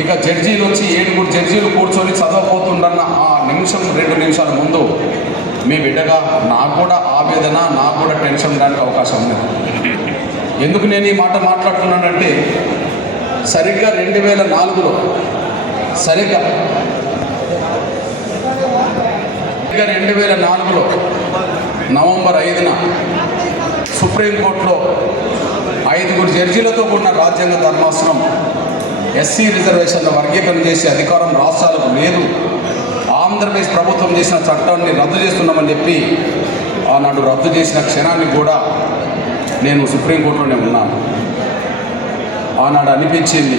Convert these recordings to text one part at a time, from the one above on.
ఇక జడ్జీలు వచ్చి ఏడుగురు జడ్జీలు కూర్చొని చదవబోతుండన్న ఆ నిమిషం రెండు నిమిషాల ముందు మీ బిడ్డగా నాకు కూడా ఆవేదన నాకు కూడా టెన్షన్ ఉండడానికి అవకాశం ఉంది. ఎందుకు నేను ఈ మాట మాట్లాడుతున్నానంటే సరిగ్గా రెండు వేల నాలుగులో సరిగ్గా సరిగ్గా రెండు వేల నాలుగులో నవంబర్ ఐదున సుప్రీంకోర్టులో ఐదుగురు జడ్జీలతో కూడిన రాజ్యాంగ ధర్మాసనం ఎస్సీ రిజర్వేషన్ల వర్గీకరణ చేసే అధికారం రాష్ట్రాలకు లేదు. ఆంధ్రప్రదేశ్ ప్రభుత్వం చేసిన చట్టాన్ని రద్దు చేస్తున్నామని చెప్పి ఆనాడు రద్దు చేసిన క్షణాన్ని కూడా నేను సుప్రీంకోర్టులోనే ఉన్నాను. ఆనాడు అనిపించింది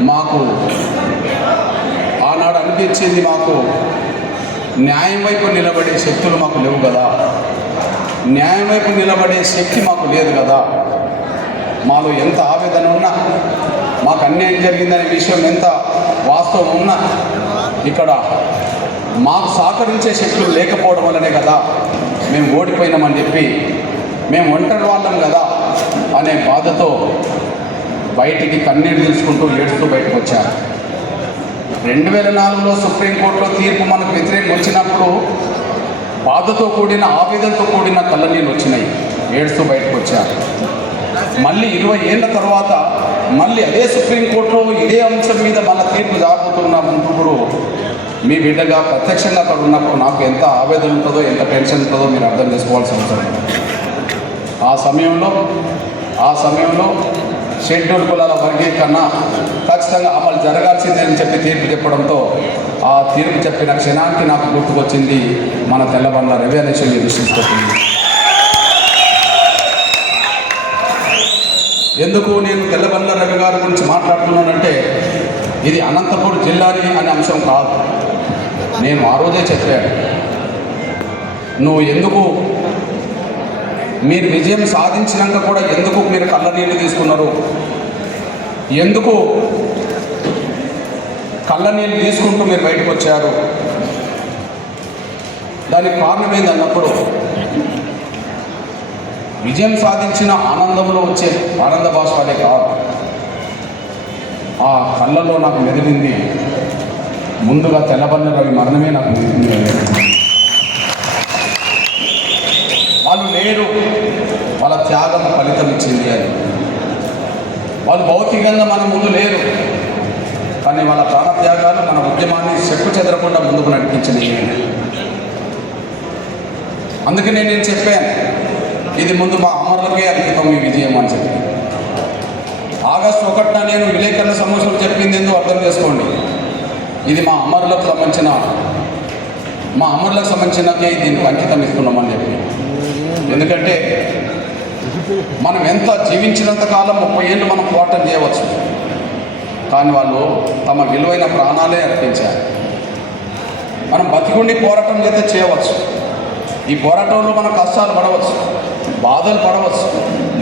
మాకు ఆనాడు అనిపించింది మాకు న్యాయం వైపు నిలబడే శక్తులు మాకు లేవు కదా. న్యాయం వైపు నిలబడే శక్తి మాకు లేదు కదా. మాలో ఎంత ఆవేదన ఉన్నా మాకు అన్యాయం జరిగిందనే విషయం ఎంత వాస్తవం ఉన్నా ఇక్కడ మాకు సహకరించే శక్తులు లేకపోవడం వల్లనే కదా మేము ఓడిపోయినామని చెప్పి మేము ఒంటరి వాళ్ళం కదా అనే బాధతో బయటికి కన్నీరు తీసుకుంటూ ఏడుస్తూ బయటకు వచ్చారు. రెండు వేల నాలుగులో సుప్రీంకోర్టులో తీర్పు మనకు వ్యతిరేకం వచ్చినప్పుడు బాధతో కూడిన ఆవేదనతో కూడిన కళ్ళనీళ్ళు వచ్చినాయి. ఏడుస్తూ బయటకు వచ్చారు. మళ్ళీ ఇరవై ఏళ్ళ తర్వాత మళ్ళీ అదే సుప్రీంకోర్టులో ఇదే అంశం మీద మన తీర్పు రాబోతున్నప్పుడు మీ బిడ్డగా ప్రత్యక్షంగా అక్కడ ఉన్నప్పుడు నాకు ఎంత ఆవేదన ఉంటుందో ఎంత టెన్షన్ ఉంటుందో మీరు అర్థం చేసుకోవాల్సి అవసరం ఆ సమయంలో ఆ సమయంలో షెడ్యూల్ కులాల వర్గీకరణ ఖచ్చితంగా అమలు జరగాల్సిందని చెప్పి తీర్పు చెప్పడంతో ఆ తీర్పు చెప్పిన క్షణానికి నాకు గుర్తుకొచ్చింది మన తెల్లబండ్ల రవి అనేసి విశ్వసిస్తుంది ఎందుకు నేను తెల్లబండ్ల రవి గారి గురించి మాట్లాడుతున్నానంటే ఇది అనంతపూర్ జిల్లాని అనే అంశం కాదు. నేను ఆ రోజే చెప్పాను. నువ్వు ఎందుకు మీరు విజయం సాధించినాక కూడా ఎందుకు మీరు కళ్ళ నీళ్ళు తీసుకున్నారు? ఎందుకు కళ్ళ నీళ్ళు తీసుకుంటూ మీరు బయటకు వచ్చారు? దానికి కారణం ఏందన్నప్పుడు విజయం సాధించిన ఆనందంలో వచ్చే ఆనంద బాష్పాలే కాదు ఆ కళ్ళలో నాకు మెదిలింది. ముందుగా తెల్లబన్న రవి మరణమే నాకు మెదిలింది. వాళ్ళు లేరు. వాళ్ళ త్యాగం ఫలితం ఇచ్చింది అని వాళ్ళు భౌతికంగా మన ముందు లేరు. కానీ వాళ్ళ ప్రాణ త్యాగాలు మన ఉద్యమాన్ని చెక్కు చెదరకుండా ముందుకు నడిపించింది అందుకనే నేను చెప్పాను ఇది ముందు మా అమరులకే అంకితం ఈ విజయం అని చెప్పి. ఆగస్టు ఒకటిన నేను విలేకరుల సమస్యలు చెప్పింది ఎందుకు అర్థం చేసుకోండి. ఇది మా అమరులకు సంబంధించిన మా అమరులకు సంబంధించినకే దీనికి అంకితం ఇస్తున్నామని చెప్పి. ఎందుకంటే మనం ఎంత జీవించినంత కాలం ముప్పై ఏళ్ళు మనం పోరాటం చేయవచ్చు. కానీ వాళ్ళు తమ విలువైన ప్రాణాలే అర్పించారు. మనం బతికుండి పోరాటం చేస్తే చేయవచ్చు. ఈ పోరాటంలో మన కష్టాలు పడవచ్చు. బాధలు పడవచ్చు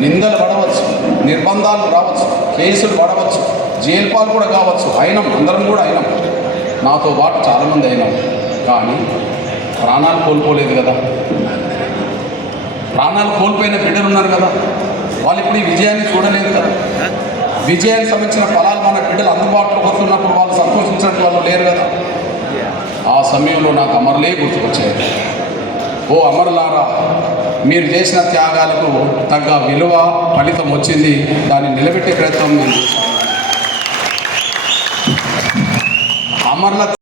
నిందలు పడవచ్చు నిర్బంధాలు రావచ్చు కేసులు పడవచ్చు జైలుపాలు కూడా కావచ్చు. అయినాం అందరం కూడా అయినాం. నాతో పాటు చాలామంది అయినాం. కానీ ప్రాణాలు కోల్పోలేదు కదా. ప్రాణాలు కోల్పోయిన బిడ్డలు ఉన్నారు కదా. వాళ్ళు ఇప్పుడు ఈ విజయాన్ని చూడలేదు కదా. విజయానికి సంబంధించిన ఫలాలు మన బిడ్డలు అందుబాటులోకి వస్తున్నప్పుడు వాళ్ళు సంతోషించినట్టు వాళ్ళు లేరు కదా. ఆ సమయంలో నాకు అమరులే గుర్తుకొచ్చాయి. ఓ అమరులారా మీరు చేసిన త్యాగాలకు తగ్గ విలువ ఫలితం వచ్చింది దాన్ని నిలబెట్టే ప్రయత్నం నేను చేశాను. అమరుల